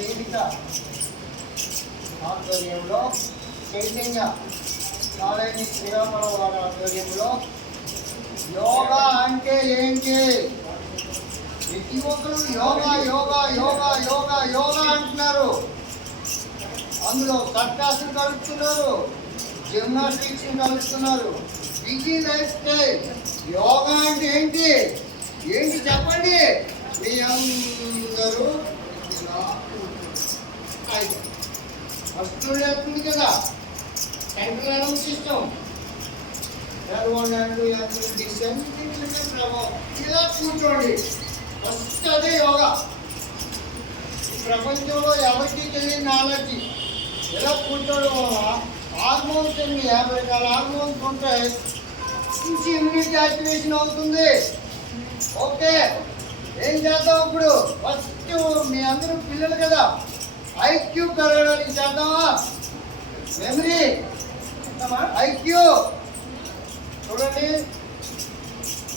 వేదిక ఆధ్వర్యంలో చైతన్య కాలేజీ శ్రీరామరావు వారి ఆధ్వర్యంలో యోగా అంటే ఏంటి? ప్రతి ఒక్కరు యోగా యోగా యోగా యోగా యోగా అంటున్నారు. అందులో సర్కాసులు కలుపుతున్నారు, జిమ్నాస్టిక్స్ కలుపుతున్నారు. బిజీ లైఫ్ స్టైల్ యోగా అంటే ఏంటి? ఏంటి చెప్పండి. మీ అందరూ ఫస్ట్ వెళ్తుంది కదా సెంట్రల్ అనౌన్స్ సిస్టమ్ ఇలా కూర్చోండి. ఫస్ట్ అదే యోగా. ఈ ప్రపంచంలో ఎవరికి తెలియని నాలెడ్జ్. ఇలా కూర్చోవడం వల్ల హార్మోన్స్ 50 రకాల హార్మోన్స్ ఉంటాయి. మంచి ఇమ్యూనిటీ యాక్టివేషన్ అవుతుంది. ఓకే, ఏం చేద్దాం ఇప్పుడు? ఫస్ట్ మీ అందరూ పిల్లలు కదా, ఐక్యూ పెరగడానికి చేద్దామా? మెమరీ, ఐక్యూ చూడండి.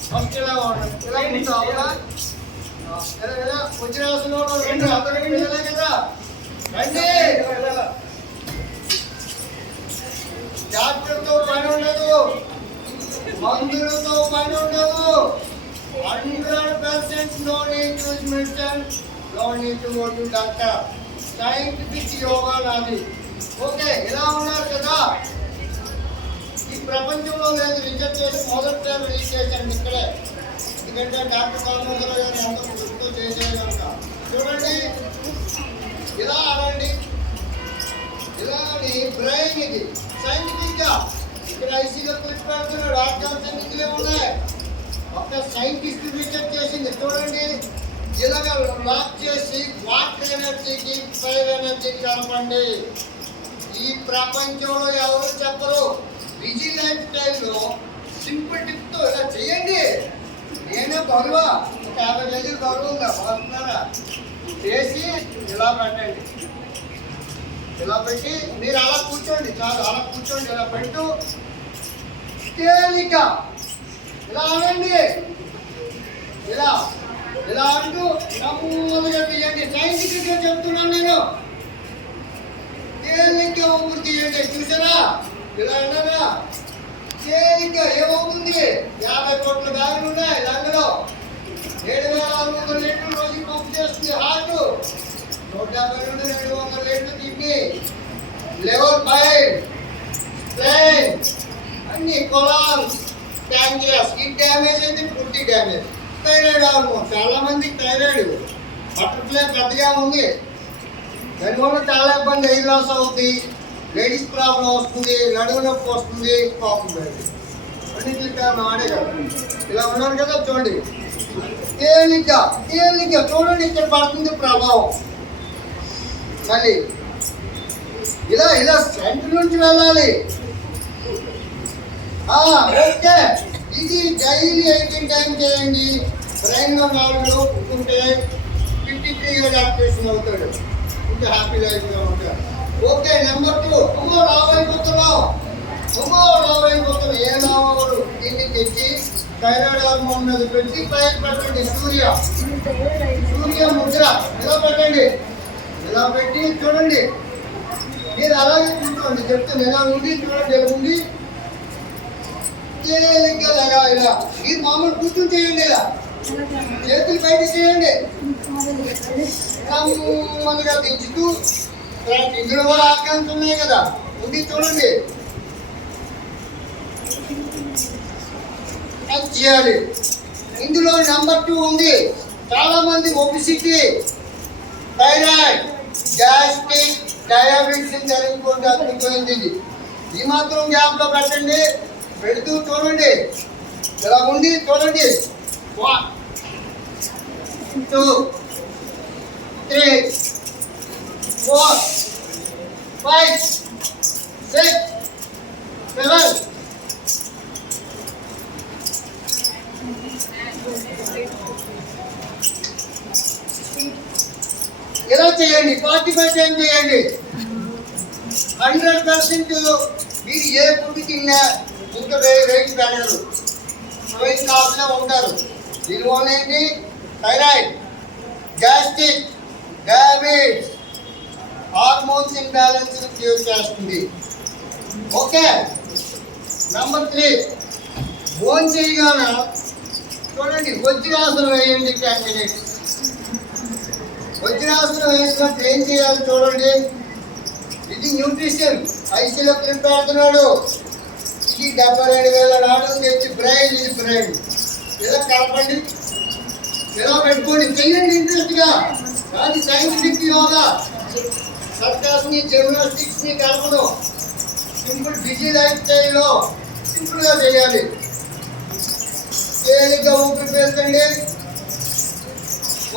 ఫస్ట్ ఇలా ఉండండి, ఇలా కూర్చోవాలా? వజ్రాసనంలో రెండు అందరూ పిల్లలే కదా, రండి. డాక్టర్తో పని ఉండదు, మందులతో పని ఉండదు. 100% no need to use medicine, no need to go to doctor. Scientific yoga నాది. ఓకే, ఇలా ఉన్నారు కదా. ఈ ప్రపంచంలో లేదు, రీసెర్చ్ చేసి మొదటి రిలీజ్ చేశాను ఇక్కడే. ఎందుకంటే డాక్టర్ కామేశ్వర గారు ఎంతో గుర్తు చేసేది కనుక. చూడండి, ఇలా ఆడండి. ఇలా బ్రెయిన్ ఇది సైంటిఫిక్ గా ఇక్కడ ఐసీలో కూర్చి పెడుతున్నాడు. ఆర్గాన్స్ ఇందులో ఉన్నాయి. ఒక సైంటిస్ట్ రీసెర్చ్ చేసింది. చూడండి, ఇలాగ లాక్ చేసి వాటర్ ఎనర్జీకి ఫైర్ ఎనర్జీకి కలపండి. ఈ ప్రపంచంలో ఎవరు చెప్పరు. బిజీ లైఫ్ స్టైల్లో సింపుల్ టిప్తో ఇలా చేయండి. నేనే బరువా, ఒక 50 కేజీలు బరువు ఉందా వస్తున్నారా? చేసి ఇలా పెట్టండి. ఇలా పెట్టి మీరు అలా కూర్చోండి, చాలు. అలా కూర్చోండి, ఇలా పెట్టు. తేలిక ఇలా అనండి. ఇలా ఇలా అంటూ నెమ్మదిగా తీయండి. సైంటిఫిక్గా చెప్తున్నాను నేను. తేలిక ఊపిరి తీయండి. చూసారా? ఇలా అన్నారా? తేలిక ఏమవుతుంది? 50 కోట్ల బ్యాగులు ఉన్నాయి లంగలో. 7,600 లీటర్లు రోజుకి పంపు చేస్తుంది హార్ట్. 150 నుండి 200 లీటర్లు కిడ్నీ, లెవర్ బైల్, స్ప్లైన్, అన్ని కొలాన్స్, ప్యాంక్రియాస్. ఈ డ్యామేజ్ అయితే పూర్తి డ్యామేజ్. థైరాయిడ్ హార్మోన్, చాలా మందికి థైరాయిడ్ బటర్ఫ్లై పెద్దగా ఉంది. దానివల్ల చాలా ఇబ్బంది. హెయిర్ లాస్ అవుతుంది, లేడీస్ ప్రాబ్లం వస్తుంది, నడుము నొప్పి వస్తుంది, కోపం పెరిగి అన్నింటికి కారణం ఆడే కదా. ఇలా ఉన్నారు కదా, చూడండి. తేలిక తేలిక చూడండి, ఇక్కడ పడుతుంది ప్రభావం. మళ్ళీ ఇలా ఇలా సెంటర్ నుంచి వెళ్ళాలి. ఓకే, ఇది డైలీ 18 టైమ్స్ చేయండి. బ్రెయిన్లో నాలుగు ఉంటే 53 ఇయర్స్ యాక్టివేషన్ అవుతాడు. ఇంకా హ్యాపీ లైఫ్గా ఉంటాడు. Okay, number 2. అమ్మో రావైపోతున్నావు, అమ్మో రావైపోతున్నావు. ఏ రావడు? దీన్ని తెచ్చి థైరాయిడ్ హార్మోన్ మీద పెట్టి పైకి పెట్టండి. సూర్య ముద్ర ఇలా పెట్టండి. ఇలా పెట్టి చూడండి. మీరు అలాగే కూర్చోండి. చెప్తాను, ఎలా ఉంది చూడండి. ఎలా ఉంది? తేలిగ్గా ఇలా మీరు మామూలు కూర్చొని చేయండి. ఇలా చేతులు బయట చేయండి. నెమ్మదిగా దించుతూ. ఇందులో కూడా ఆర్గాన్స్ ఉన్నాయి కదా, ఉంది చూడండి. చేయాలి. ఇందులో నెంబర్ 2 ఉంది. చాలా మంది ఒబిసిటీ, థైరాయిడ్, గ్యాస్ట్రిక్, డయాబెటీస్ జరిగిపోతే అద్భుతమైంది. ఇది ఈ మాత్రం గ్యాప్ లో పెట్టండి. పెడుతూ చూడండి. ఇలా ఉంది చూడండి. 1 2 3 4 5 6 7. ఇలా చేయండి. 45 టైం చేయండి. 100% మీరు ఏ ఫుడ్ తిన్నా ఇంకా వెయిట్ పెరగరు, వెయిట్ లాస్లో ఉంటారు. దీనివల్ల ఏంటి? Thyroid, gastric, diabetes, hormones imbalance cure చేస్తుంది. ఓకే. నెంబర్ 3, భోజనం చేయగానే చూడండి వజ్రాసనం వేయండి 10 minutes. వజ్రాసనం వేసినప్పుడు ఏం చేయాలి చూడండి. ఇది న్యూట్రిషన్ ఐసీలో క్లిప్ పెడుతున్నాడు. ఇది 72,000 నాడు తెచ్చి బ్రెయిన్, ఇది బ్రెయిన్ ఇలా కలపండి, ఇలా పెట్టుకోండి, చెయ్యండి ఇంట్రెస్ట్గా. అది సైంటిఫిక్ యోగా. సర్కస్ ని జిమ్నాస్టిక్స్ ని కలపడం. సింపుల్ బిజీ లైఫ్ స్టైల్లో సింపుల్గా చేయాలి. తేలిగ్గా ఊపిరి పీల్చండి,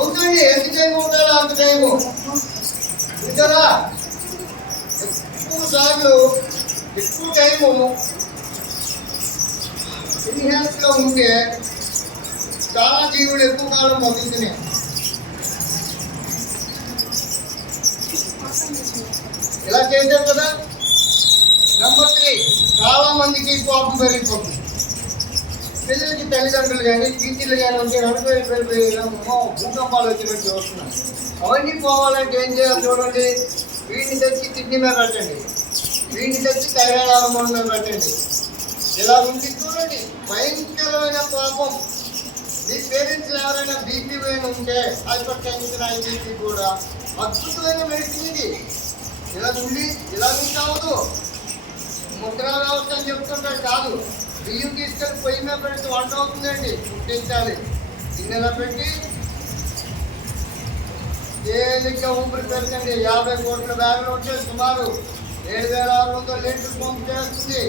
ఉంచండి. ఎంత టైం ఉండాలో అంత టైము ఉంచారా. ఎక్కువ సార్లు ఎక్కువ టైము ఇన్హాన్స్లో ఉంటే చాలా జీవులు ఎక్కువ కాలం బతుకుతున్నాయి. ఇలా చేశారు కదా. నెంబర్ 3, చాలా మందికి కోపం పెరిగిపోతుంది. పిల్లలకి తల్లిదండ్రులు కానీ టీచర్లు కానీ ఉంటే భూకంపాలు వచ్చినట్టు చూస్తున్నాం. అవన్నీ పోవాలంటే ఏం చేయాలి చూడండి. వీడిని తెచ్చి కిడ్నీ మీద పెట్టండి, వీడిని తెచ్చి థైరాయిడ్ హార్మోన్ మీద పెట్టండి. ఇలా ఉంది చూడండి. భయంకరమైన పాపం. మీ పేరెంట్స్ ఎవరైనా బీపీ పైన ఉంటే హైపర్ టెన్షన్ బీపీ కూడా అద్భుతమైన మెడిసిన్ ఇది. ఇలా కావద్దు. ముద్రా వ్యవస్థ అని చెప్తుంటాడు కాదు. బియ్యం తీసుకెళ్ళి పొయ్యి మీద పెడితే వంట అవుతుందండి. పుట్టించాలి. గిన్నెలో పెట్టి తేలిగ్గా ఊపిరి పెరగండి. 50 కోట్ల బ్యాగులు ఉంటే సుమారు 7,600 లీటర్లు పంపు చేస్తుంది.